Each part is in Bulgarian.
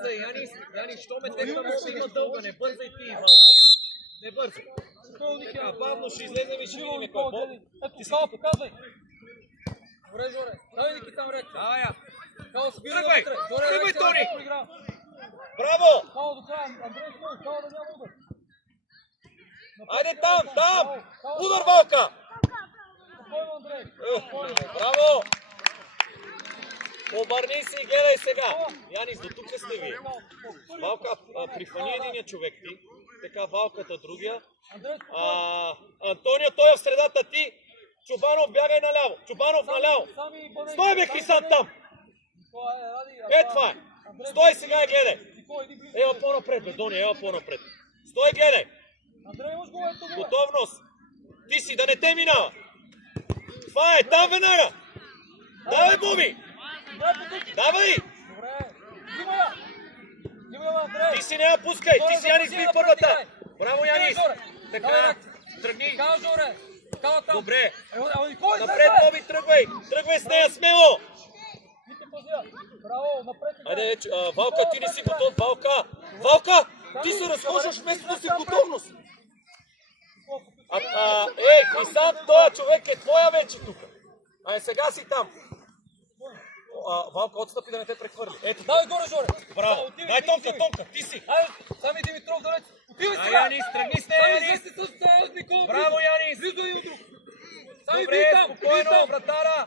бързай, Янис, що ме текна може има дълга, не бързай ти, Иван. Не бързай. Така, бавно ще излезем и ще видим кой бол. Ето, Кала, показвай. Добре, Жоре. Давай Ники там ред. Давай я. Кала, събира Тръгвай, вътре. тръгвай, Тони. Проигра. Браво! Кала до края. Андрей, стой. Кала да няма удар. Айде там! Удар, Валка! Спокойно, Андрей. Браво! Обърни се и гледай сега. Янис, до тук сте ви. Валка, прифани единия човек ти. Така, Валката другия. Антонио, той е в средата ти. Чубанов, бягай наляво. Чубанов наляво. Стой, бе, Хрисан там. Това е. Стой сега и гледай. Ева по-напред, бе, Дони, ева по-напред. Стой, гледай. Готовност. Ти си, да не те минава. Това е, там веднага. Давай, Боби. Давай. Ти си не я пускай. Ти си, Янис, би първата. Браво, Янис. Така, тръгни. Добре. Напред, Боби, тръгвай. Тръгвай с нея смело. Айде, Валка, ти не си готов. Валка, ти се разхождаш вместо да си в готовност. Хрисан, този човек е твоя вече тук. Сега си там. Валка, отстъпи да не те прехвърли. Ето. Давай горе, Жоре. Браво. Дай Тонка, ти си. Сами Димитров, далеч. Отивай сега. Янис, тръгни с нея, Янис. Браво, Янис. Добре, спокойно, вратара.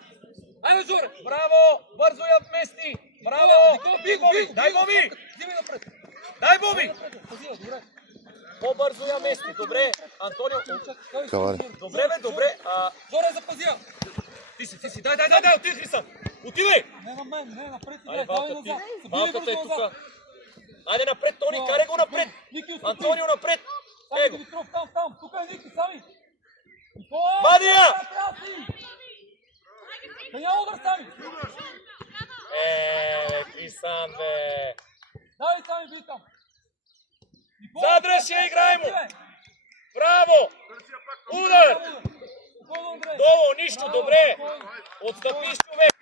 Айде, Жоре. Браво, бързо я вмести. Браво. Дай, Боби. Дай, Боби. По-бързо я мести. Добре, Антонио. Добре, бе, добре. Жоре, запази я. Ти си. Дай, отиди, Хрисан. Отивай. Не на мен, не напред. Айде, Валка, ти. Валката е тук. Айде напред, Тони, карай го напред. Антонио напред. Его. Там. Тук е Ники, сами. Вади я. Да няма удар, сами. Хрисан, бе. Давай, сами, бий там. Задръж я, играй му. Браво. Удар. Долу, нищо, добре. Отстъпиш, човек.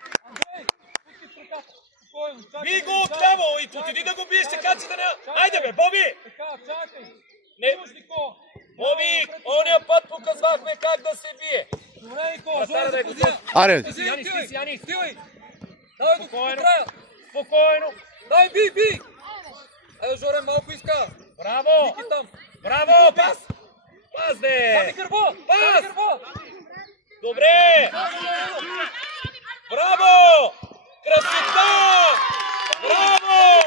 Бий го отляво и отиди да го биеш, така че да не... Айде, бе, Боби. Не. Боби, ония път показвахме как да се бие. Добре, Никола, Жоре, да е запази я. Аре! Янис. Давай до края. Спокойно. Дай, бий. Айде, Жоре, малко иска. Браво. Ники там. Браво, пас. Пас, де. Сами гърбо. Добре. Браво. Красота. Браво.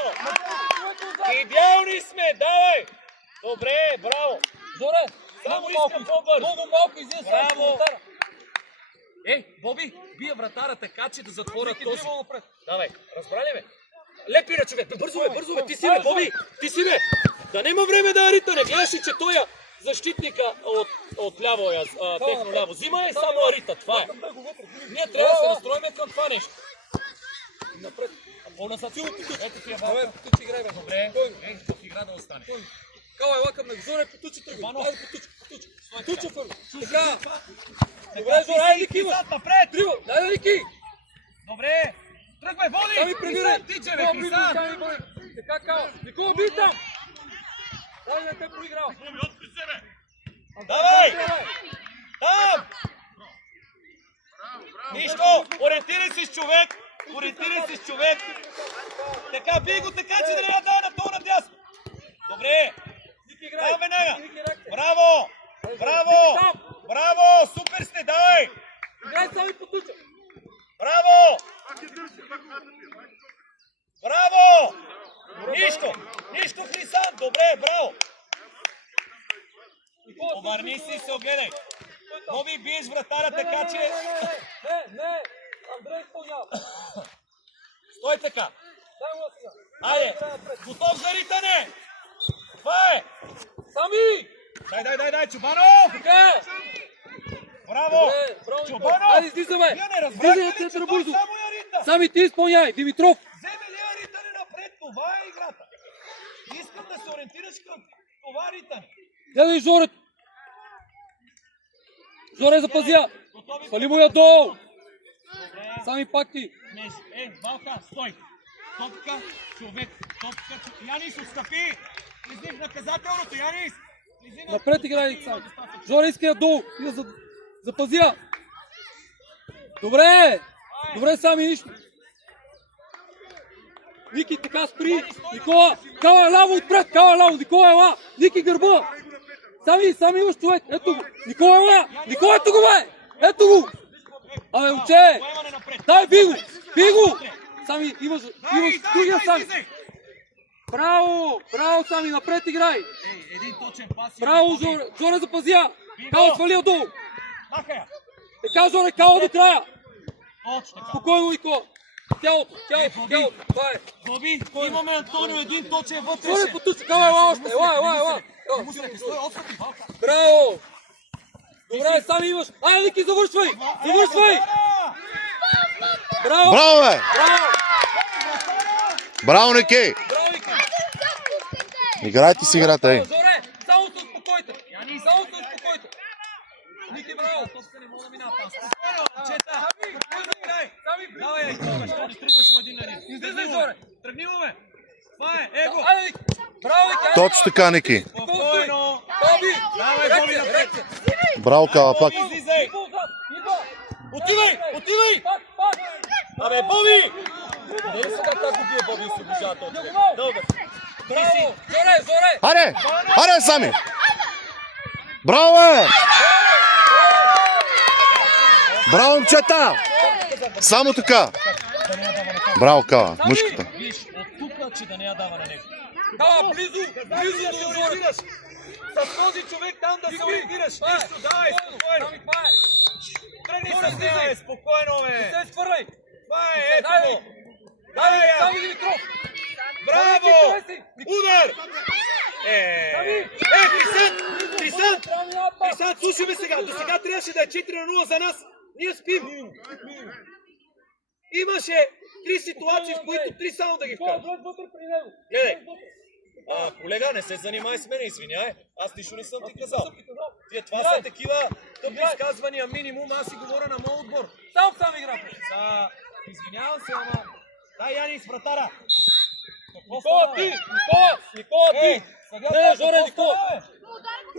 Идеални сме, давай. Добре, браво. Жоре, Само искам по-бързо. много малко излиза сега с вратара. Боби, бие вратара така, че да затворят този. Напред. Давай, разбра ли ме? Лепи на човек, бързо бе, ти си бе, Боби, ти си бе. Да нема време да рита, не гледаш ли, че той защитника от ляво, техно ляво. Взима и само рита, това е. Ние трябва да се настроиме към това нещо. Напред. По-насад. Ето ти е Валка. Потучи играй, бе. Добре, тук игра да остане. Кала, ела към него. Жоре, потучи тръгва. Потучи първо. Така. Добре, Жоре, ай, Ники имаш. Напред. Дай, Ники. Добре. Тръгвай, води. Сами прибирай. Тиче, бе, Хрисан. Така, Кала. Никола, бий там. Дай, не те проиграл. Давай. Там. Нищо. Ориентирай се с човек. Така, бий го така, че да не я дай на това надясно. Добре. Там веднага. Браво. Супер сте, давай. Играй сами потуча. Браво. Нищо, Хрисан. Добре, браво. Обърни се и се огледай. Боби, биеш вратаря така, че... Не. Андрей изпълнява. Стой така. Дай му сега. Айде, готов за ритане. Това е. Сами. Дай, Чубанов. Така. Браво. Чубанов. Айде, излизаме. Вие не разбрахте ли, че той бързо. само я рита? Сами ти изпълняй, Димитров. Вземе ли я ритане напред? Това е играта. Искам да се ориентираш към това ритане. Гледай, Жоре. Жоре, запази я. Фали му я долу. Сами пак ти. Валка, стой. Топка, човек, топка, Янис, отстъпи! Влези в наказателното, Янис! Напред играй, сам. Жоре иска я долу. И да запазя. Добре! Добре, сами нищо. Ники, така спри. Никола, кала е ляво отпред, кала е ляво. Никола е ла. Ники, гърба. Сами имаш човек. Ето го. Никола е ла. Никола, ето го, бе. Ето го. Абе, момче. Дай, би го. Сами, имаш другия Сами. Браво, Сами, напред играй. Браво, Жоре запазя. Кала свали отдолу. Така, Жоре, кала до края. Спокойно, Никола. Тялото. Това е. Боби, имаме Антонио, един точен вътре. Жоре, потуши, кала, ела още. Ела. Браво. Добре, Сами имаш. Айде, Ники, завършвай. Браво. Браво, бе! Браво, Ники! Играйте си играта, ей. Жоре, само се успокойте. Ники, браво. Топка не мога да минава там. Чета! Давай, ще ни тръгваш му един на един. Излизай, Жоре. Тръгни му, бе! Това е, его! Айде, Ники. Браво, Ники. Точно така, Ники. Спокойно! Боби. Давай, Боби, напред! Браво, Кала, пак. Излизай! Отивай! Пак. Абе, Боби! Не е сега как убие Боби и се обижава този човек. Дълга. Браво. Жоре. Аре, Сами! Браво, бе! Браво, момчета! Само така! Браво, Кала, мъжката. Виж, от тук, че да не я дава на него. Кала, близо да се ориентираш. С този човек там да се ориентираш. Нищо, давай, спокойно. Тръгни с нея, спокойно, бе. Не се свърляй. Това е, ето го. Сами Димитров. Браво! Удар! Трисан, слушай ме сега. До сега трябваше да е 4-0 за нас. Ние спим. Имаше 3 ситуации, в които 3 само да ги вкарам. Гледай. Колега, не се занимай с мене, извиняй. Аз нищо не съм ти казал. Тие това са такива тъпи изказвания минимум, аз си говоря на моят отбор. Сам игра. Извинявам се, ама... Дай, Янис, вратаря. Никола, ти! Не, Жоре, Никола!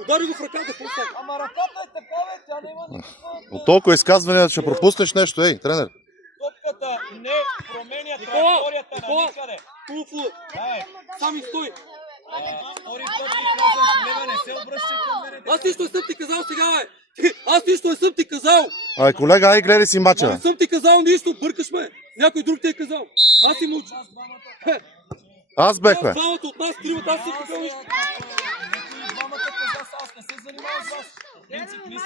Удари го в ръката, пустай! Ама ръката е така, бе, тя няма никаква... От толкова изказвания ще пропуснеш нещо, ей, тренер. Топката не променя траекторията на никъде. Хубаво! Сами стой! Втори път ти казваш, не се обръщай към мене. Аз нищо не съм ти казал сега, бе! Аз нищо не съм ти казал! Ай, колега, ай, гледай си мача. Не съм ти казал нищо, бъркаш ме! Някой друг ти е казал! Аз си мълча! Аз бех, бе. Двамата от нас, тримата, аз съм казал нищо! Двамата каза, аз не се занимавам с вас.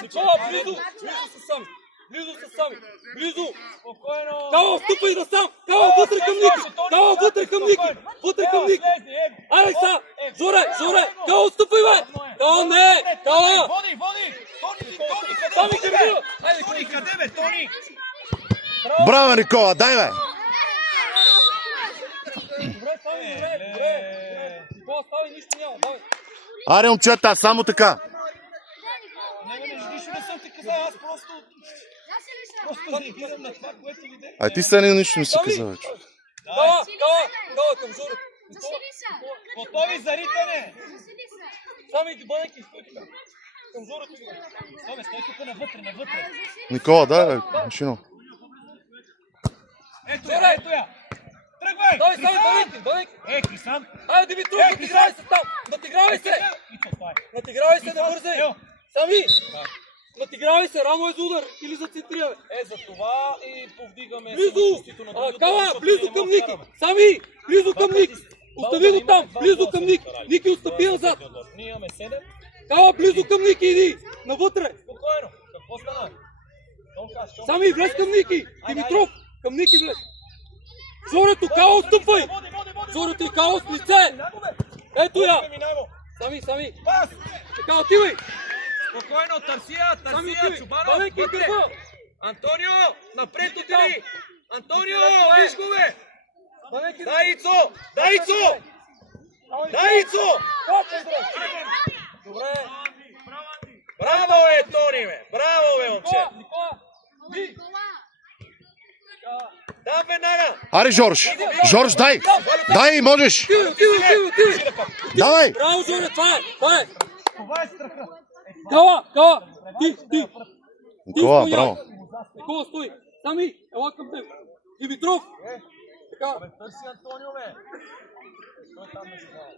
Никола, близо са сами! Близо! Спокойно! Кала, стъпай да сам! Кала, вътре към Ники! Вътре към Ники! Айде са! Жоре! Кала, стъпай, бе! Кала, не! Кала! Води! Сами те бива! Айде, Тони, къде бе, Тони? Браво, Никола, дай, бе! Добре. Никола, ставай, нищо няма, давай. Аре, момчета, само така. Нищо не съм ти казал, аз просто реагирам на това, което видях. Ай, ти сега нищо не си казал вече. Кала, към Жоре. Готови за ритане! Сами ти бъдеки, стой тук. Към Жоре тук. Стой тук навътре. Никола, дай, бе, машино. Ето я! Тръгвай! Дай, Сами, бъдеки! Крисан! Айде, Димитров, натигравай се там! Натигравай се, да бързай! Сами! Натигравай се, рамо е за удар или за центриране. За това и повдигаме близо! Кала, близо към Ники! Сами! Близо към Ники! Остави го там! Близо към Ники! Ники, отстъпи назад! Ние имаме 7. Кала, близо към Ники, иди! Навътре! Спокойно! Какво стана? Сами, влез към Ники! Димитров, към Ники влез! Жорето, Кала, отстъпвай! Жорето и Кала с лице! Ето я! Сами! Така, отивай! Спокойно, Тарсия, Чубанов, вътре! Антонио, напред отиди! Антонио, виж го, бе! Дай, Ицо! Добре! Браво, бе, Тони, бе! Браво, бе, момче! Никола! Там веднага. Аре, Жорж! Жорж, дай! Дай, можеш! Ти! Давай! Браво, Жоре, това е! Кала! Ти! Никола, стой, браво! Никола, стой! Сами, ела към теб! Димитров! Така. Търси Антонио, бе. Той там не знае.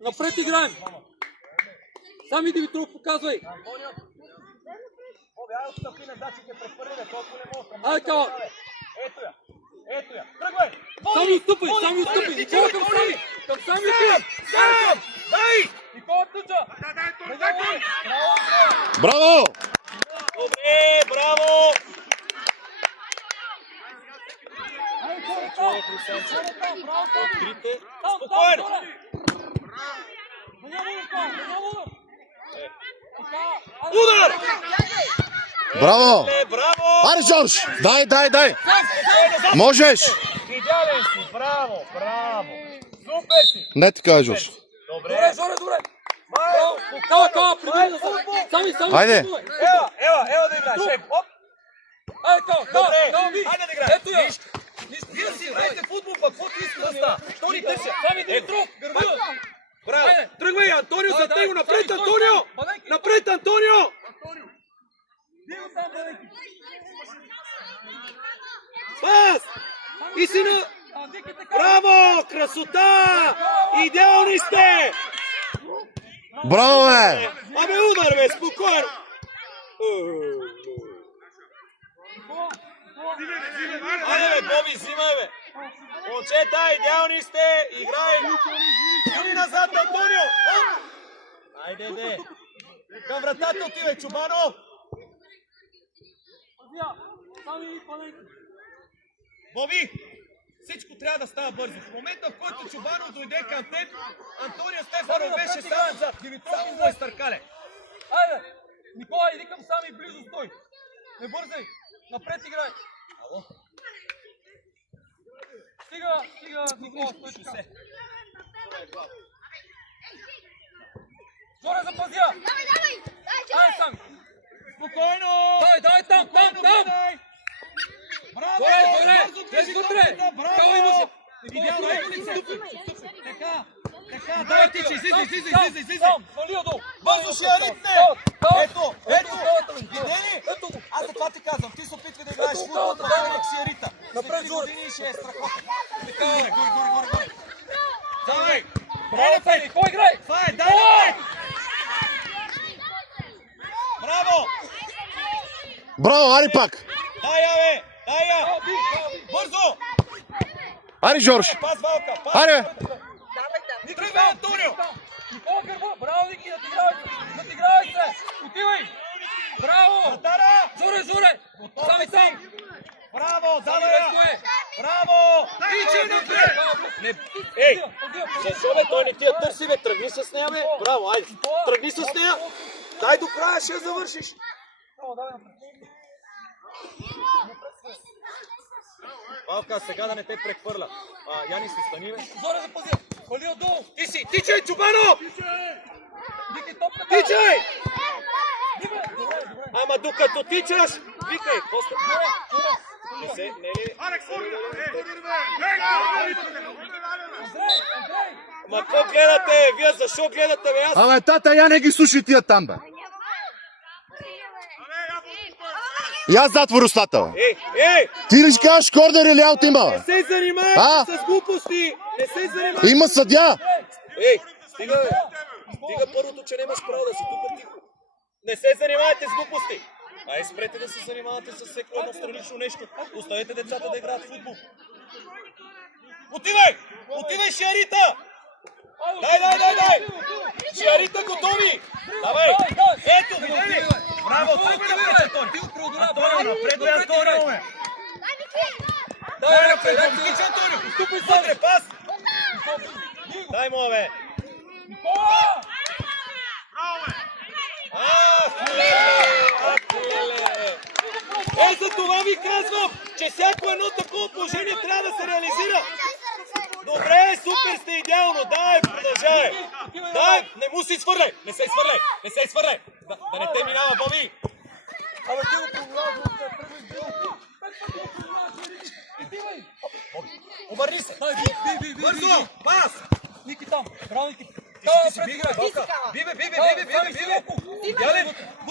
Напред играем! Сами Димитров, показвай! Антонио. Боби, ай отстъпи назад, че те прехвърли, бе. Толкова не мога. Ай, Кала! Ето я. Тръгвай! Сами отстъпай! Никола към Сами! Към Сами ти! Сам! Дай! Никола тъча! Браво! Добре, браво! Открите. Спокойно! Удар! Браво! Браво! Аре, Жорж! Дай! Можеш! Идеален си! Браво! Супер си! Не така, Жорж. Добре! Добре! Браво! Кала, прибери! Сами! Хайде. Ела да играеш! Оп! Ай, Кала, Хайде да играеш! Ето я! Вие си играете футбол, пък какво ти иска да става? Що ни търся? Сами Димитров! Гърбила! Браво! Тръгвай, Антонио зад него! Напред, Антонио! Напред, Антонио! Пас! И си на... Браво! Красота! Идеални сте! Браво, бе! Абе, удар, бе, спокойно! Айде, бе, Боби, взимай, бе! Момчета, идеални сте! Играй! Ами назад, Антонио! Оп! Айде, де! Към вратата отивай, Чубанов! Боби! Всичко трябва да става бързо. В момента, в който Чубанов дойде към теб, Антонио Стефанов беше само зад. Димитров му изтъркале. Айде! Никола, иди към Сами, близо стой! Не бързай! Напред играй! Ало? Стига, Никола, стой така! Жоре, запазя! Ай, Сами! Спокойно! Дай, там! Браво! Жоре! Бързо Влез движи вътре! топката, браво! Кала имаше! Идеално, Никола, ето ли се? стъпи! Така, давай ти, че излизай! Свали отдолу! Бързо ще я ритне! Ето! Виде ли? Ето го! Аз за това ти казвам, ти се опитвай да играеш Ето, футбол, да, така как си я рита. Напред, След 3 Жоре. години ще е страхотно. Горе. Давай! Браво, Сами! Кой играй? Това е, дай напред! Браво! Браво, аре пак! Дай я! Бързо! Аре, Жорж! Пас, Валка! Пас! Аре! Тръгвай, Антонио! Никола Гърба! Браво, Ники! Надигравай се! Отивай! Браво! Вратара! Жоре! Сами там! Браво! Давай Сами, я! Браво! Тичай напред! Ей! Защо бе? Той не ти я търси, бе! Тръгни с нея, бе! Браво, айде! Тръгни с нея! Дай до края, ще я завършиш! Валка, сега да не те прехвърля. Яни, си стани, бе! Жоре, запази! Хвали отдолу! Ти си! Тичай, Чубанов! Ники, топката! Тичай! Добре! Ама докато тичаш, викай! После... Не се, не ли? Андрей! Ма какво гледате? Вие защо гледате, бе? Аз... Абе, тата, я не ги слушай тия там, бе! Я затвор устата, бе! Ей! Ти ли ще кажеш корнер или аут има, Не бе? се занимай с глупости! Не се занимай! Има съдя! Ей, стига, бе! Стига първото, че нямаш право да си тук тихо. Не се занимайте с глупости! Ай, спрете да се занимавате с всеко едно странично нещо. Оставете децата да играят в футбол. Отивай! Отивай, Шиарита! Дай! Шиарита, готови! Давай! Ето, видя ли? Браво, тръгвай напред, Антонио! Антонио, напред, бе, Антонио, бе! Дай напред, тича, Антонио! Ступай вътре, пас! Дай му, бе! За това ви казвам, че всяко едно такова положение трябва да се реализира. Добре, супер сте, идеално. Дай, продължай. Дай, не му си свърляй. Не се свърляй. Да не те минава, Боби. Абе, ти го проглажда, Обърни се! Бързо! Пас! Ники там! Браво, Ники! Ти си бигове! Бибе!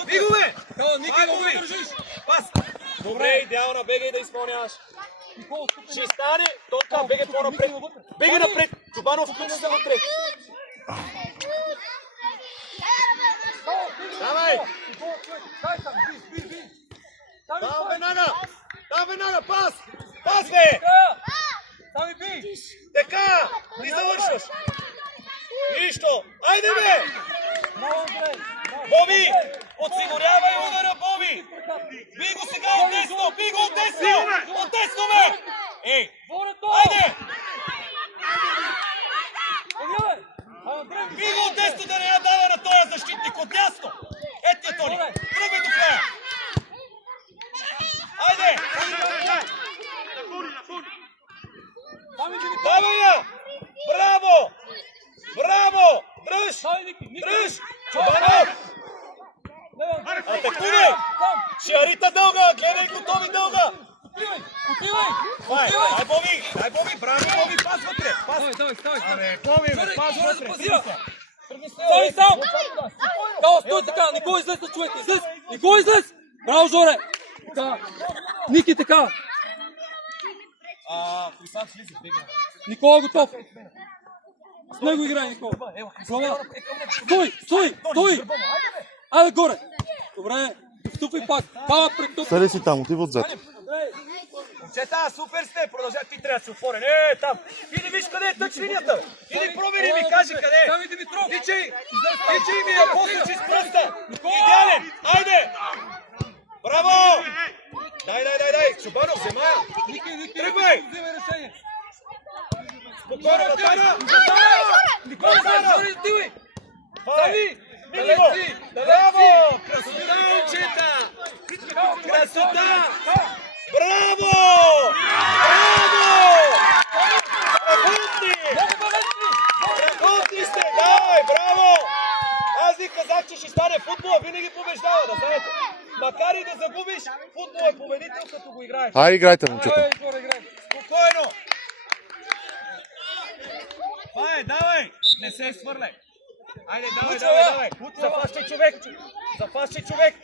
Бигове! Ники, го държиш! Пас! Добре, идеална, бегай да изпълняваш. Ще стане, Тонка, бегай по-напред. Бегай напред! Чубанов, включи се вътре. Давай! Там веднага, пас! Пас, бе! Сами бий! Така! Ти завършваш! Нищо! Айде, бе! Боби! Подсигурявай удара, Боби! Би го сега от десно! Би го от десно! От десно, бе! Ей! Айде! Би го от десно да не я дава на този защитник от дясно! Ето я, Тони! Тръгвай до края! Айде! Давай я! Браво! Браво! Дръж! Дръж! Чубанов! Атакувай! Шиарита дълга! Гледай готови дълга! Дай, Боби! Браво, Боби! Пас вътре! Абе, Боби, бе, пас вътре! Стой сам! Као, стой така! Никой излез на човек! Излез! Никой излез! Браво, Жоре! Ники така! Хрисак слиза, бегай. Никола готов! С него играй, Никола! Стой! Айде горе! Добре! Вступай пак! Кала пред тук! Съди си там, отива отзад. Момчета, супер сте! Продължай, ти трябва да си отворен. Там! Иди виж къде е тъч линията! Иди провери ми, кажи къде е! Сами Димитров! Тичай ми я после с пръста! Идеален! Айде! Браво! Дай! Чубанов, вземая! Тръгвай! Спокойно, Натана! Сами! Миливо! Браво! Красота, момчета! Красота! Браво! Страхотни сте! Давай, браво! Аз ви казах, че ще стане футбола, винаги побеждава, да знаете. Макар и да загубиш, футбол е победител, като го играеш. Хайде, играйте, момчета. Спокойно! Давай! Не се свърляй! Айде, давай! Зафащай човек!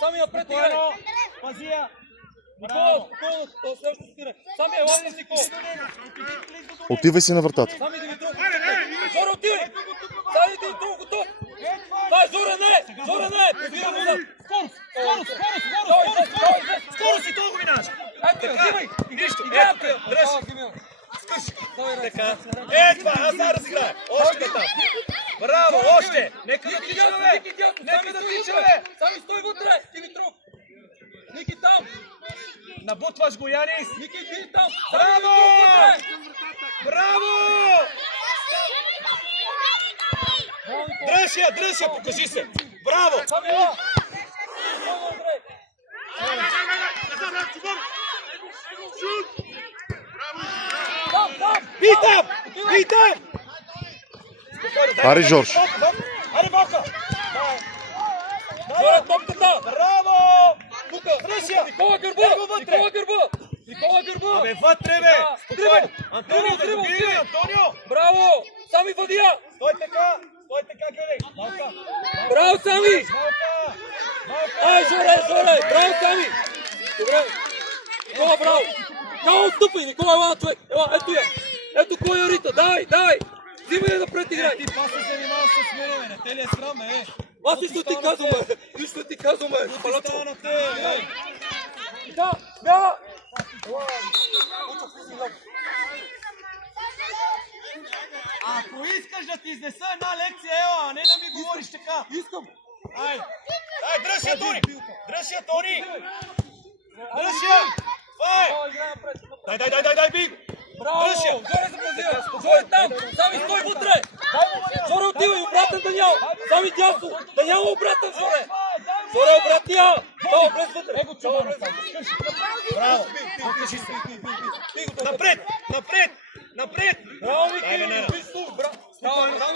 Сами напред играй! Пазия! Никола, спокойно, то следващото стине. Сами е ловни, Никола. Отивай си на вратата. Сами Димитров. Жоре, отивай! Сами Димитров, готов! Това е Жоре, не! Жоре, не! Подвирам назад! Скоро си толкова минаш! Ето я, взимай! Нищо! Ето я, дръж! Скъси! Така! Това, аз сега разиграя! Още там! Браво, още! Нека да тичаме! Нека да тичаме! Сами стой вътре, Димитров! Ники там! Набутваш го, Янис! Ники, ти там! Браво! Браво! Дръж я, покажи се! Браво! Сами ела! Бий там! Аре, Жорж! Аре, Бока! Жоре, топката! Браво! Дръж я! Никола гърба! Абе, вътре, бе! Спокойно! Антонио, да го бие, Антонио! Браво! Сами въдия! Стой така, гледай! Малка! Браво, Сами! Ай, Жоре! Браво, Сами! Добре! Никола, браво! Никола, отстъпай! Никола, ела, човек! Ела, ето я! Ето кой е Рита! Давай! Взимай напред, играй! Ти па се занимаваш с мене, бе! Не те ли е срам, бе? Аз нищо ти казвам, палачо! Да, бяга! Ако искаш да ти изнеса една лекция, ела, а не да ми говориш така. Искам! Ай, дръж я, Тони! Дръж я! Дай, бий! Браво! Жоре запазия! Жоре там! Сами стой вътре! Жоре отивай! Обратен Даниел! Сами дясно! Даниел обратен, Жоре! Жоре обратния! Долу, влез вътре! Браво! Покажи се! Напред! Браво, Мики!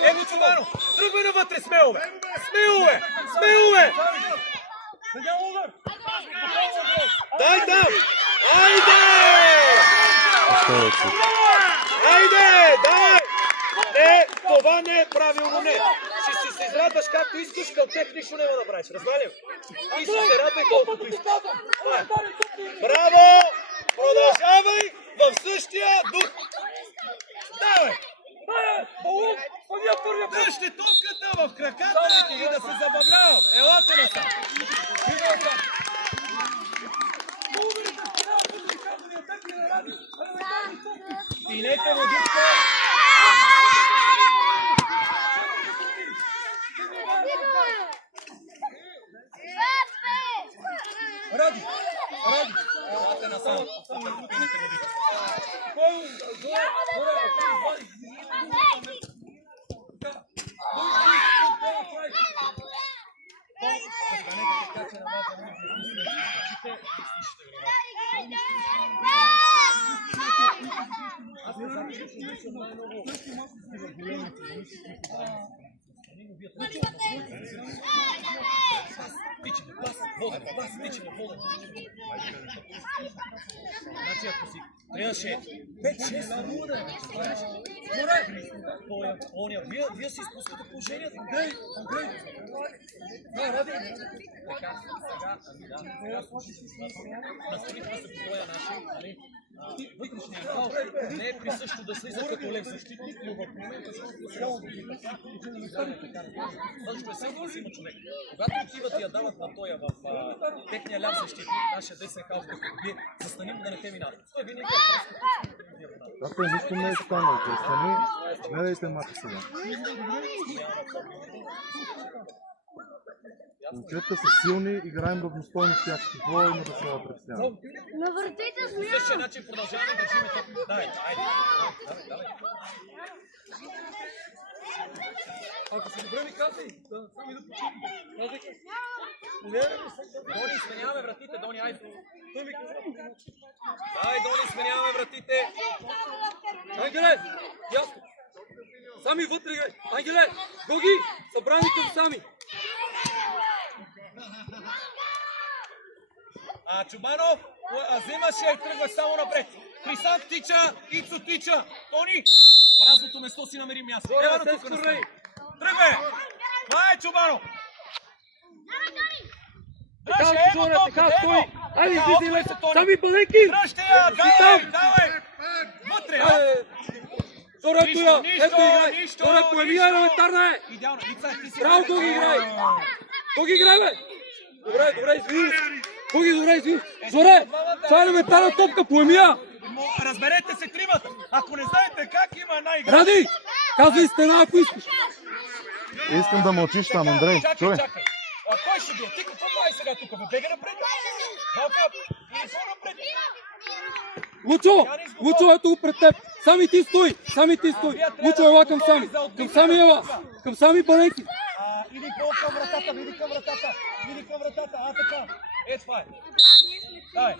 Его, Чубанов! Тръгвай навътре, смело, бе! Смело, бе! Даниел удар! давай! Не, това не е правилно, не. Ще си се израдваш както искаш, към теб нищо няма да направиш, разбрали? Ти си се радвай колкото искаш. Браво! Продължавай в същия дух. Давай! Дръжте топката в краката и да се забавлявам. Елате насам. Стинете водичка. Ради! Елате насам. Пинете водичка. Значи ако си трябваше 5-6 минути, вие си изпускате положението. Андрей! Ради! Така, сега, настроихме се по този начин, нали? Вътрешният фал не е присъщо да слиза като лев защитник, но в момента защото всеки си има човек. Когато отиват и я дават на тоя в техния ляв защитник, нашия десен халф, като вие застаним да не те минат. Той винаги е просто... Това нищо не е станало. Стани, гледайте мача сега. Момчетата са силни, играем равностойно с тях. Какво има да се представя? Навъртите с по същия начин продължаваме да държим топката. Давай. Ако си добре ми казай, сам иду почти. Дони, сменяваме вратите, Дони, айде. Дай, Дони, сменяваме вратите. Ангеле, ясно. Сами вътре играй. Ангеле, Гоги, събрани към Сами. Чубанов, взимаше и тръгваш само напред. Хрисан тича, Ицо тича. Тони, празното место си намери място. Тръгвай! Май, Чубанов! Така, стой! Айде, излизай леко! Сами Баленки! Дръжте я! Давай! Вътре! Зора, ето я! Ето играй! Зора, поемия елементарна е! Идеално! Браво, Гоги, играй! Гоги, играй, бе! Добре, извини! Гоги, добре, извини! Зоре, това е елементарна топка, поемия! Разберете се тримата! Ако не знаете как, има една игра... Ради! Казвай стена, ако искаш! Искам да мълчиш там, Андрей. Чуй. Чакай! Кой ще бие? Ти какво прави сега тук? Бега напред! Халкап! Или какво напред? Лучо, ето го пред теб! Сами ти стой! Лучо, ела към Сами! Към Сами ела! Към Сами Баленки! Иди към вратата, иди към вратата, така! Това е! Давай!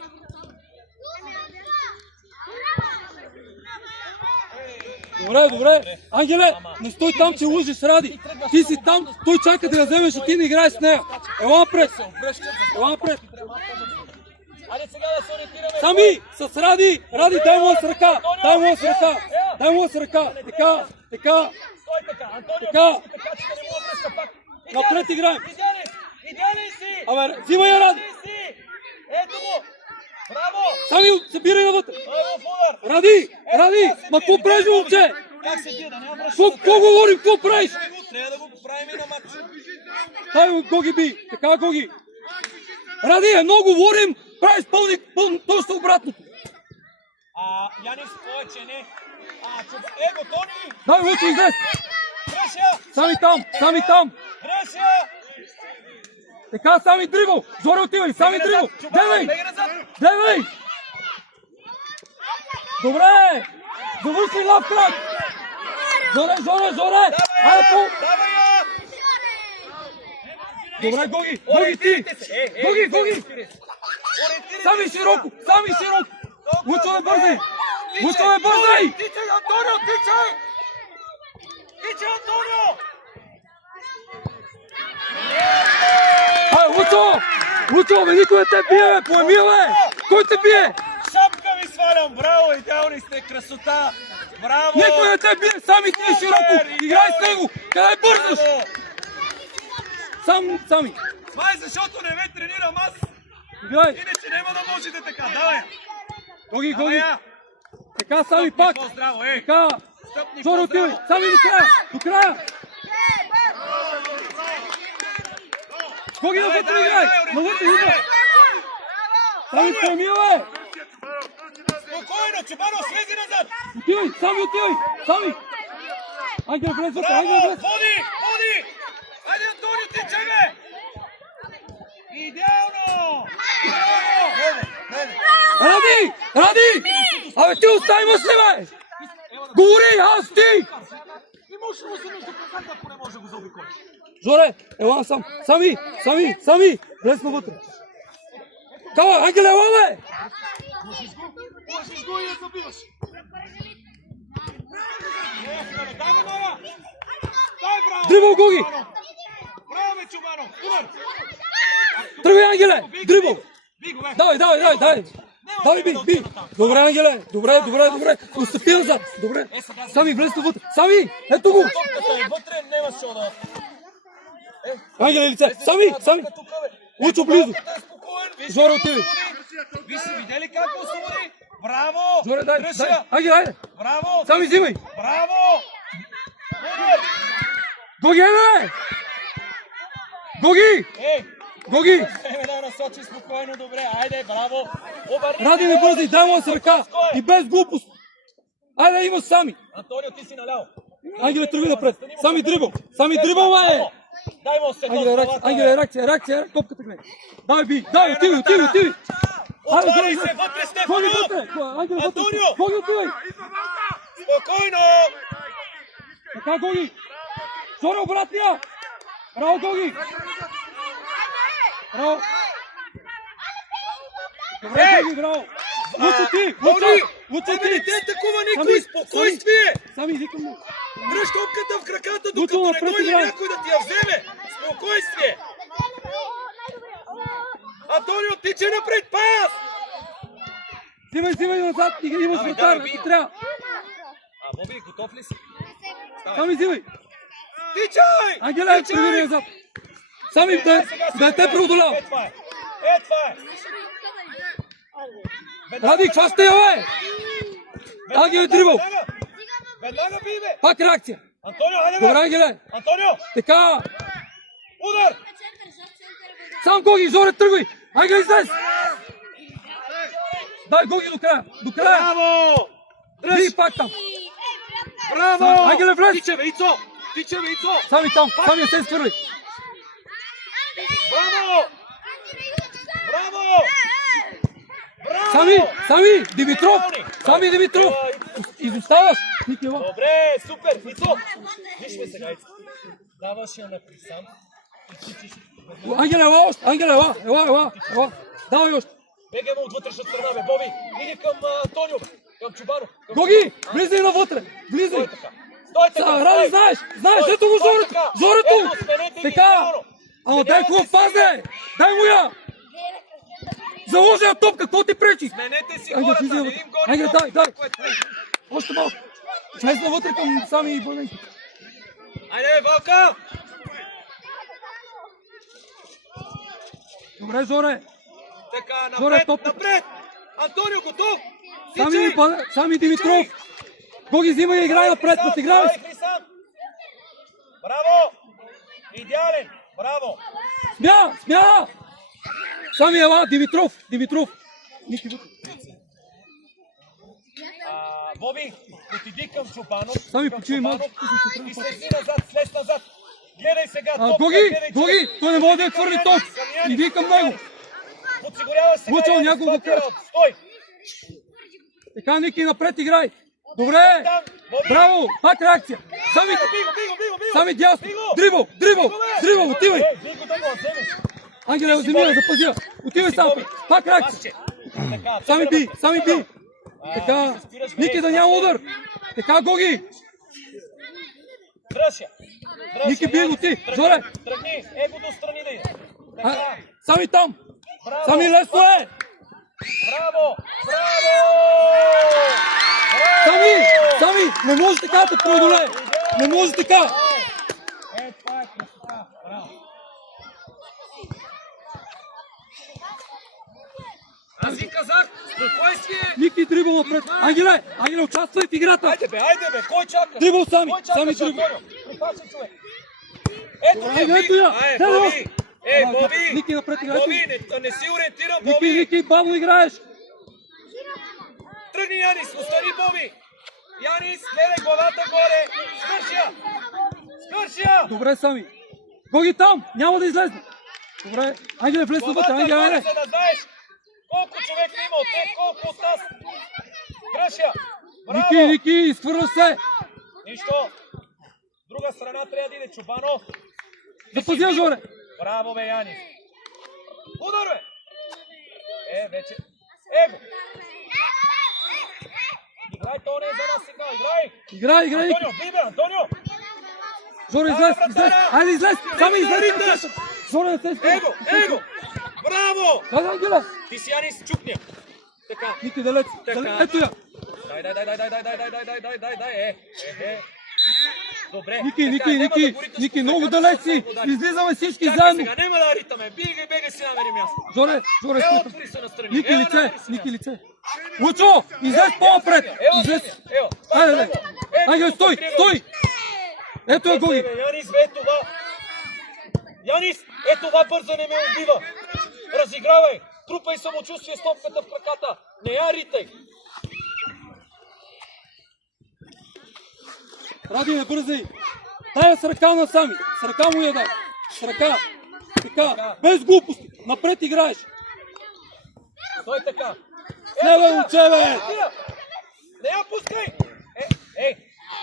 Добре. Ангеле, не стой там, че лъжеш, Ради. Ти си там, той чака да я вземеш, а ти не играеш с нея. Ела напред. Айде сега да се ориентираме. Сами, с Ради. Ради, дай му с ръка. Така. Стой така. Антонио, така че да не му връзка пак. Напред играем. Идеален си. Абе, взимай я, Ради. Ето го. Браво. Сами, събирай навътре. Удар. Ради, ма какво правиш, момче? Как се бие, да няма връща? Какво говорим, какво правиш? Трябва да го поправим и на матч. Дай го, Гоги би. Така, Гоги. Ради, едно говорим, правиш пълно, точно обратното. Янис, повече не. Его, Тони. Дай, Лучо, излез. Греша. Сами там. Греша. Така, Сами дрибъл. Зоре отивай, Сами дрибъл. Гледай. Добре. Завърши лав крак. Зоре. Айде по. Добре, Гоги. Гоги ти. Гоги. Сами широко. Лучо не бързай. Тичай, Антонио, Тичай, Антонио. Лучо, бе, никой не те бие, бе, поеми, бе! Кой те бие? Шапка ви свалям, браво, идеални сте, красота! Браво! Никой не те бие, сами ти широко! Играй с него! Къде бързаш? Сами! Това е защото не ме тренирам аз. Играй! Иначе няма да можете така. Давай! Гоги! Така, сами пак! По-здраво, ей! Така! Жоро, отивай! Сами до края! Гоги, навътре играй! Навътре играй! Сами премивай! Спокойно, Чубанов, слези назад! Отивай! Сами! Ангел, влез вътре! Води! Айде, Антонио, тичай, бе! Идеално! Ради! Абе, ти остави мъж ли, бе? Говори, аз ти! И можеш да му се между краката, ако не може да го заобиколиш. Жоре, ела сам! Сами! Влез навътре! Кала, Ангел, ела, бе! Можеш го и да забиваш. Дай, Мара! Дай, браво! Дрибъл, Гоги! Браво, бе, Чубанов! Удар! Тръгвай, Ангеле! Дрибъл! Биго, бе! Давай! Давай, би! Добре, Ангеле! Добре! Отстъпи назад! Добре! Сами, влез навътре! Сами! Ето го! Топката е вътре, няма шо да... Ангеле, лице! Сами! Лучо близо! Жоре, отивай! Вие си видели как го освободи? Браво! Жоре, дай! Ангеле, айде! Браво! Сами, взимай! Браво! Удар! Гоги, айде, бе! Гоги! Да насочи спокойно, добре. Айде, браво! Ради, не бързи, дай му с ръка! И без глупост! Айде, има Сами! Антонио, ти си наляво. Ангеле, тръгвай напред! Сами дрибъл, бе! Дай му се. Ангеле, реакция, топката гледай! Давай, отивай! Отвори се, вътре, Гоги, Стефано! Ангеле, вътре! Антонио! Гоги, отивай! Спокойно! Така, Гоги! Жоре, обратния! Браво, Гоги! Браво! Добре, Гоги, браво! Лучо ти! Не атакува никой! Спокойствие! Сами, викам му! Дръж топката в краката, докато не дойде някой да ти я вземе! Спокойствие! Антонио, тичай напред! Пас! Взимай назад! Имаш вратар, ако трябва! Боби, готов ли си? Сами, взимай! Тичай! Ангеле, превери назад! Сами, да те преодолява! Това е! Ради, каква сте, бе? Ангеле, дрибъл! Веднага би, бе! Пак реакция! Антонио, хайде, бе! Добре, Ангеле! Антонио! Така! Удар! Сам, Гоги, Жоре, тръгвай! Ангеле, излез! Дай, Гоги, до края! Браво! Дръж! Пак там! Браво! Ангеле, влез! Тича, бе, Ицо! Сами там, сами не се изхвърляй! Браво! Сами, Димитров! Изоставаш! Никела! Добре, супер! Ицо! Виж ме сега, Ицо. Даваш я напред сам. Ангеле, ела! Давай още! Бегаме от вътрешна страна, бе, Боби! Иди към Антонио, към Чубанов. Гоги, влизай навътре! Влизай! Стой така! Ради, знаеш, ето го Жорето! Така! Ама дай хубав пас, бе! Дай му я! Заложи я топка, какво ти пречи? Сменете си хората, не им гони! Ангел, дай! Още малко! Влез навътре към Сами и Бъненки. Айде, бе, Вълка! Добре, Жоре! Така, Жоре, напред! Антонио, готов? Сами Димитров! Гоги, взимай и играй напред, подигравай се! Браво! Идеален! Браво! Смя! Сами ела, Димитров! Ники вътре. Боби, отиди към Чубанов. Сами почивай малко. И слези назад, Гледай сега топ. Гоги, той не може да я хвърли топ. Иди към него. Подсигурява сега. Лучо, някой да кръв. Стой! Така, Ники, напред играй. Добре! Браво! Пак реакция! Сами дясно! Дрибъл! Отивай! Ангеле, вземи я, запази я! Отивай сам! Пак реакция! Сами би! Така, Ники да няма удар! Така, Гоги! Ники би го ти! Жоре! Тръгни! Его до страни да иде! Сами там! Сами лесно е! Браво! Сами, не може така да преодолее. Не може така. Аз ви казах, спокойствие! Ники дрибъл напред. Ангеле, участвай в играта. Айде бе, кой чака? Дрибъл сами, Кой чака, сами дрибъл. Припасен човек. Ето Ето я. Боби! Боби! Ники напред играй. Боби, не си ориентиран, Боби! Ники, бавно играеш. Тръгни, Янис, остани, Боби! Янис, гледай главата горе! Свърши я! Добре, Сами. Гоги там, няма да излезне. Добре, Ангеле, влез навътре, Ангеле, Главата горе, за да знаеш колко човек има от теб, колко от нас. Дръж я! Браво! Ники, изхвърля се. Нищо! Друга страна трябва да иде Чубанов. Запази я, Жоре. Браво, бе, Янис! Удар, бе! Вече... Его! Играй, то не е за нас сигнал, играй! Играй, Ники. Антонио, бибе, Антонио! Жоре, излез. Айде, излез. Сами излез. Жоре, не се спи. Его! Браво! Дай, Ангеле. Ти си, Янис, чукня. Така. Ники, далеч. Ето я. Дай. Добре. Ники, много далеч си. Излизаме всички заедно. Сега няма да ритаме. Бега си намери място. Жоре, Отвори се настрани. Ники лице. Лучо, излез по-напред. Излез. Айде. Ангел, стой. Ето е Гоги. Янис, това бързане ме убива. Разигравай. Трупай самочувствие с топката в краката. Не я ритай. Ради, не бързай. Тая с ръка на Сами. С ръка му я дай. С ръка. Така. Без глупости. Напред играеш. Стой така. Леле, момче, бе. Не я пускай.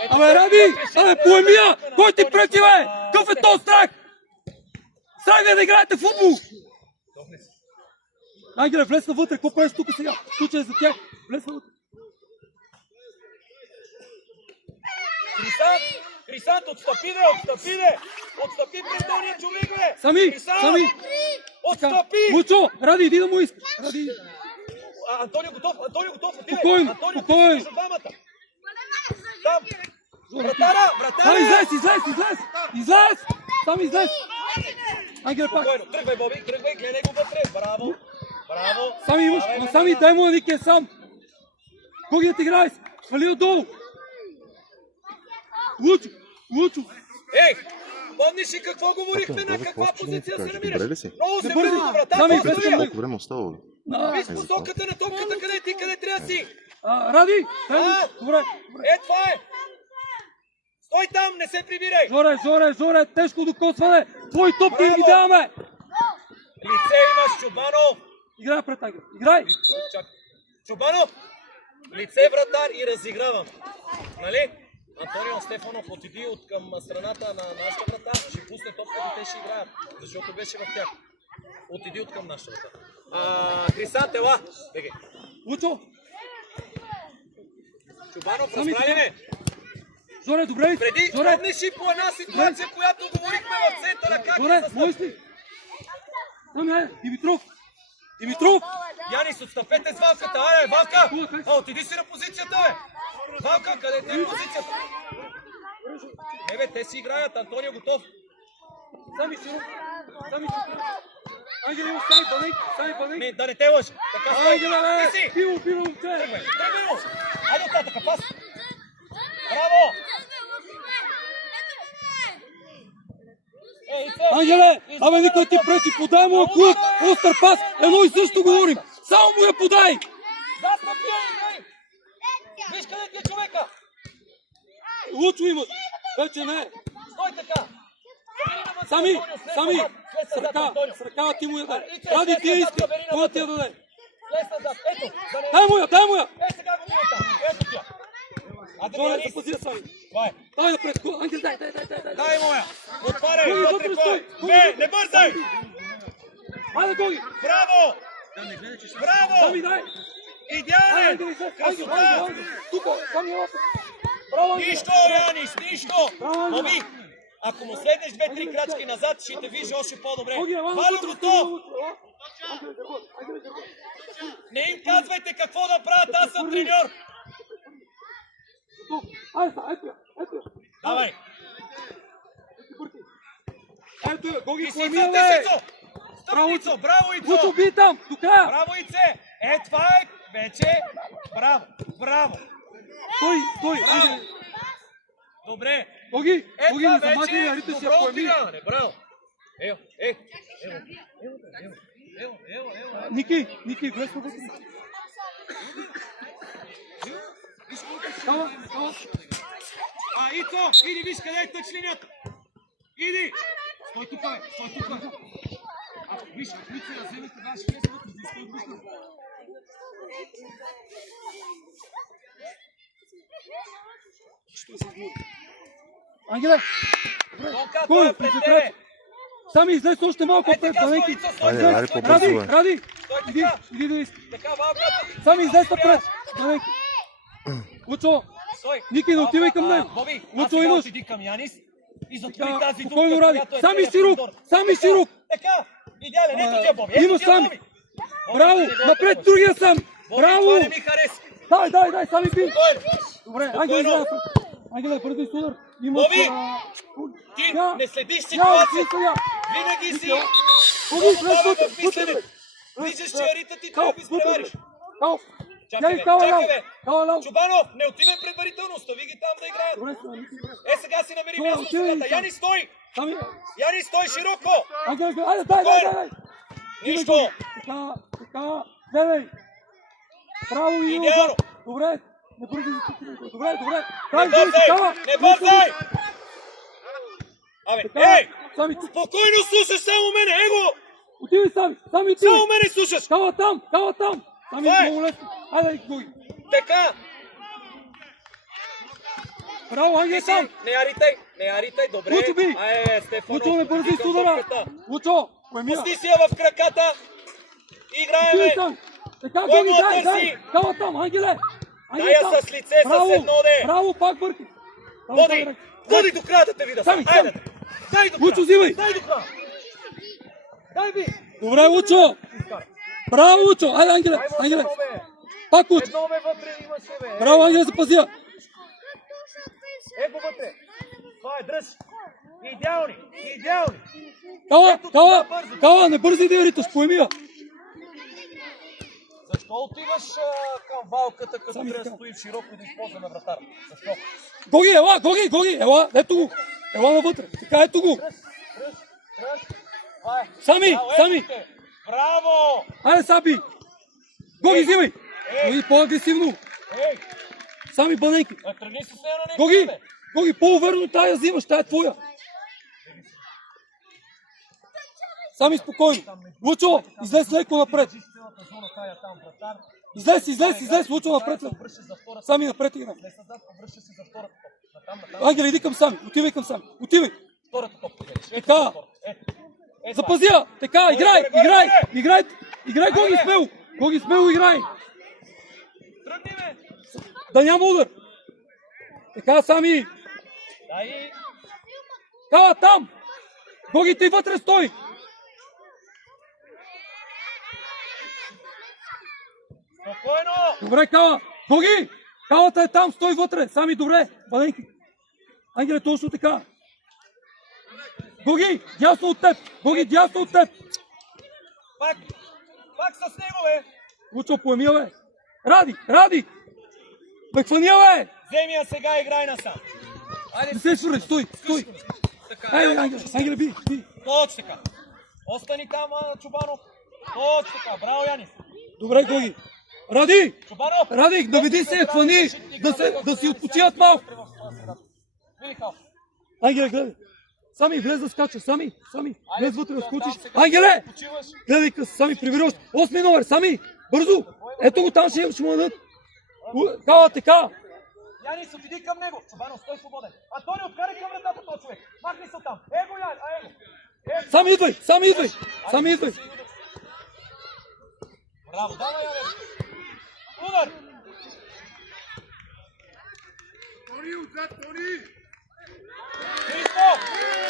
Абе, Ради. Поеми я. Кой ти пречи, бе? Какъв е то страх? Страх е да играете в футбол. Ангеле, влез навътре. Какво правиш тук сега? Случай е за тях. Влез навътре. Крисант, отстъпи, Отстъпи пред този човек, бе! Сами! Отстъпи! Мучо, Ради, иди да му искаш. Ради. Антонио готов, Спокойно. Там! Вратара! Излез! Сами излез! Ангел, пак! Спокойно, тръгвай, Боби, гледай го вътре, браво! Сами имаш, Сами дай му да Ники е сам! Коги да ти играе? Свали отдолу! Лучо! Помниш ли какво говорихме, на каква позиция се намираш? Добре ли си? Много се бързо до врата, Колко време остава? виж посоката на топката, къде трябва да си! Ради! Добре! Това е! Стой там, не се прибирай! Жоре, тежко докосване! Твои топки ги даваме! Лице имаш, Чубанов! Играй пред Ангел, играй! Чубанов! Лице, вратар и разигравам. Нали? Антонио Стефанов отиди от към страната на нашата врата, ще пусне топката и те ще играят, защото беше в тях. Отиди от към нашата врата. Крисант, ела! Бегай! Лучо! Чубанов, разбрали ме! Жоре, добре ли? Преди, помниш и по една ситуация, която говорихме в центъра, как Жоре, можеш ли? Димитров! Янис, отстъпете с Валката, айде, Валка! Отиди си на позицията, бе! Валка, къде ти е позицията? Бе, те си играят, Антонио готов. Сами си. Ангел, имаш сами паник. Да не те лъжи. Така стой. Ангел, Ти си. пиво, Тръгвай му. Айде оттатъка, пас. Браво! Ангеле, никой ти пречи, подай му клуб, остър пас, едно и също говорим. Само му я подай. Застъпи, играй. Виж къде ти е човека. Лучо имаш. Вече не. Стой така. Сами, с ръка ти му я дай. Ради ти я иска, кой ти я даде? Дай му я. Сега го мината. Ето тя. Жоре, запази я Сами. Дай напред, Ангел, дай. Дай му я. Отваряй, вътре кой. Не бързай. Айде, Гоги. Браво. Сами, дай. Идеален. Красота. Тук, Сами, елата. Нищо, Янис, нищо. Боби, ако му следнеш 2-3 крачки назад, ще те вижда още по-добре. Хвали го то! Не им казвайте какво да правят, аз съм треньор! Айде, ето я, ето я. Давай! Ето я, Гоги, Ти си поеми, Ицо, бе! Стъпницо! Браво, Ицо! Лучо, би там, до края! Браво, Ице! Това е вече! Браво! Браво! Стой, Браво! айде! Добре! Гоги, Гоги, Това не замахни, вече нарите си добро я поеми! отиграване! Браво! Ево! Ники, влез вътре. Кава. Ицо, иди виж къде е тъч линията! Иди! Стой тук, бе! Стой тук, бе! Виж, ако Ицо я вземе, тогава ще влезе вътре, за да стой бързо. Ангеле! Тонка, Кой? той е пред тебе! Сами излез още малко пред Така, Банеки. Ицо, стой! Айде, Стой, по-бързо, бе. Ради! Стой Иди така! да виж. Така, малко! Сами излез напред! Банеки. Лучо, Стой! Ники, не отивай към него. Боби, Лучо, аз сега имаш. отиди към Янис и затвори Така, тази спокойно, дупка, Ради. която е Сами целият широко, коридор. сами Така, широко. Така, идеален, ето ти е Боби, Имаш ето ти е сами. Боби. Браво! Боби, не го Напред атакуваш. другия сам! Боби, Браво! това не ми хареса. Дай, сами би! Той, Добре, Спокойно. Ангеле, излезе напред. Ангеле, бързо с удар. Имаш... Боби! ти Я. не следиш Я, ситуацията. я. Винаги си Боби, влез баба вътре, в мислене. Виждаш, че Арита ти трябва да го изпревариш. Као! Чакай, бе, Као, чакай, бе. Као, ляво. Чубанов, не отивай предварително, остави ги там да играят. Добре, Ники. Сега си намери Добре, място в отивай средата. там. Яни, стой! Сами... Яни, стой широко! Ангеле, айде, дай! Нищо! Така, гледай! Браво, Иво! Идеално. Добре, не бързи за тук. Добре. Не бързай! Не бързай! Абе, ей! Сами, Спокойно слушаш само мене, его! отивай сами отивай! Само мене слушаш! Кава там! Сами, Това е. много лесно. Айде, Гоги. Така! Браво, Ангел, Ти си! сам! Не яритай, добре! Лучо би! Стефанов! Лучо, не бързи иди с към удара! топката. Лучо, поеми я. Пусти си я в краката! Отивай Играеме! сам! Така, Кой Гоги, го дай! търси? Кава там, Ангеле! Дай я с лице, с едно де! Браво, пак бърки! Води до края да те видя! Сами. Айде! Дай до края! Лучо, взимай! Дай до края! Дай би! Добре, Лучо! Браво, Лучо! Айде, Ангеле! Едно, бе! Пак Лучо! Едно бе вътре имаше, бе! Браво, Ангеле, запази я! Его вътре! Това е дръж! Идеални! Кала, не бързи да я риташ, поеми я! Защо отиваш към валката, като Сами трябва да така. стоим широко и да използваме вратар? Защо? Гоги, ела, ето го! Ела навътре, така, ето го! Тръж! Това е! Сами! Браво! Айде, Саби! Гоги, взимай! Ей! Гоги, по-агресивно! Ей! Сами, баненки! Тръгни се с нея на Гоги! бе! Гоги, по-уверено тая взимаш, тая е твоя! Сами, спокойно! Лучо, излез леко напред! Чистилната зона тая там, вратар. Излез, Лучо, напред! Обръщаш за втората. Сами, напред играй! Не създав, обръщаш се за втората топ. Натам. Ангел, иди към Сами! Отивай към Сами! Отивай! Втората топка. Така. Запази я! Така, играй, Гоги, смело! Гоги, смело играй! Тръгни, бе! Да няма удар! Така, Сами! Дай! Кава, там! Гоги, ти вътре стой! Спокойно! Добре, Кава! Гоги! Кавата е там, стой вътре! Сами, добре! Баненки! Ангеле, точно така! Гоги, дясно от теб! Пак с него, бе! Лучо, поеми я, бе! Ради! Бе, хвани я, бе! Вземи я сега, играй насам. Айде, Не се свърли, стой! така. Айде, Ангеле, би! Точно така. Остани там, Чубанов. Точно така. Браво, Янис. Добре, Гоги! Ради! Чубанов! Наведи се, хвани! Да си отпочиват малко! Великов. Ангеле, гледай! Сами, влез да скача, Сами! Влез вътре да скочиш! Ангеле! Почиваш. Гледай къс, Сами, прибери още! 8 номер, Сами! Бързо! Ето го там, ще му дадат! Кала, така! Янис, отиди към него. Чубанов, стой свободен. Антони, откарай към вратата този човек. Махни се оттам. Его, Ян, его. Сами идвай! Браво, давай, Янис. Удар.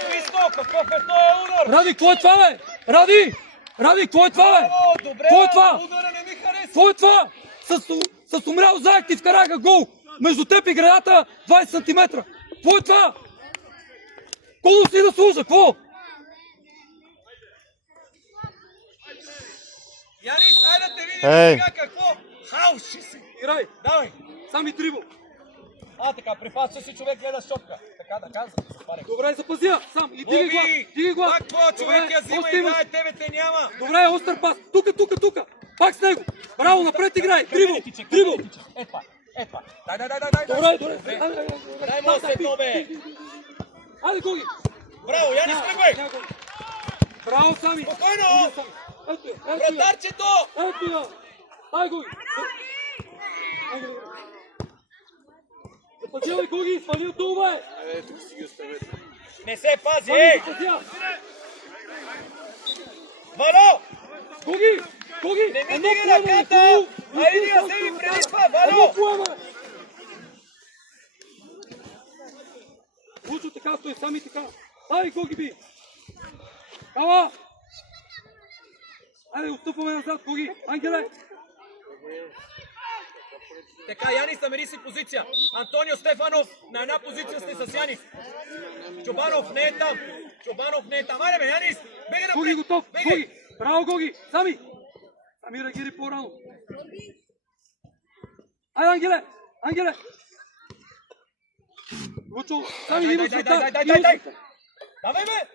Христо, какъв е този удар? Ради, какво е това, бе? Ради, какво е това, бе? Добре, Какво е това? удара не ми хареса. Какво е това? С умрял заек ти вкараха гол! между теб и градата 20 см. Какво е това? Колко си да служа? Какво? Янис, айде да те видим Ей. сега какво хаос ще си. Играй. Давай. Сами дрибъл. Така, препасва си човек, гледа шопка. Така да казвам. Добре, запази я. Сам. И дигай глас. Дигай глас. Пак твоя човек я взима и играе, тебе те няма. Добре, остър пас. Тука. Пак с него. Браво, напред играй. Дрибъл. Ето. Дай. Добре. Дай му се едно, бе. Айде, Гоги. Браво, Янис, тръгвай. Браво, Сами. Спокойно. Ето я. Вратарчето. Ето я. Ай, Гоги. Запазявай, Гоги. Свали от това, бе. Не се пази, ей. Вало. Гоги. Не ми дига ръката. Айде я вземи преди това, Вало. Лучо така стои, Сами така. Ай, Гоги би. Кала. Айде, отстъпваме назад, Гоги. Ангеле. Така, Янис, намери си позиция. Антонио Стефанов, на една позиция сте с Янис. Чобанов не е там. Айде бе, Янис, бегай напред. Гоги готов. Бегай. Гоги. Браво, Гоги. Сами реагири по-рано. Айде, Ангеле. Лучо, Сами има света. Дай. Давай бе.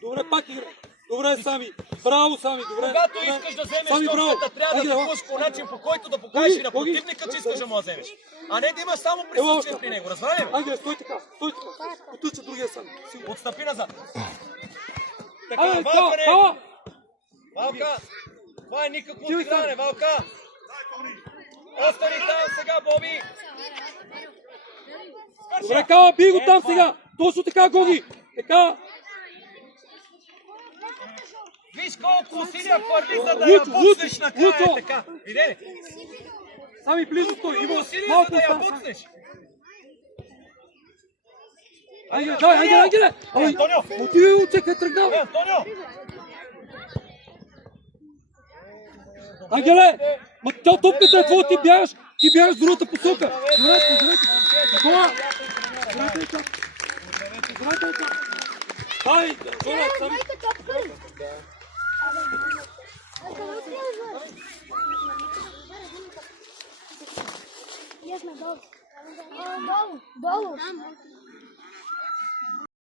Добре, пак игра. Добре, Сами. Браво, Сами. Добре. Когато искаш да вземеш Сами, браво. топката, трябва да атакуваш по начин, по който да покажеш и на противника, че искаш да му я вземеш. А не да имаш само присъствие при него. Разбрали ли? Ангеле, стой така. Потъча другия Сами. Отстъпи назад. Така, Айде, Валка не. Кала. Валка. Това е никакво отигране, Валка. Остани там сега, Боби. Добре, Кала, бий го там сега. Точно така, Гоги. Така. Виж колко усилия хвърли, за да я буцнеш накрая. Така. Иде ли? Сами близо стой. Има Усилия, малко за да я остана. буцнеш. Ангеле. Антонио. Отивай, чекай, тръгнал. Антонио. Ангеле, ма тя топката е твоя, ти бягаш в другата посока. Здравейте. Никола. Здравейте. Ай, Жоля, Сами.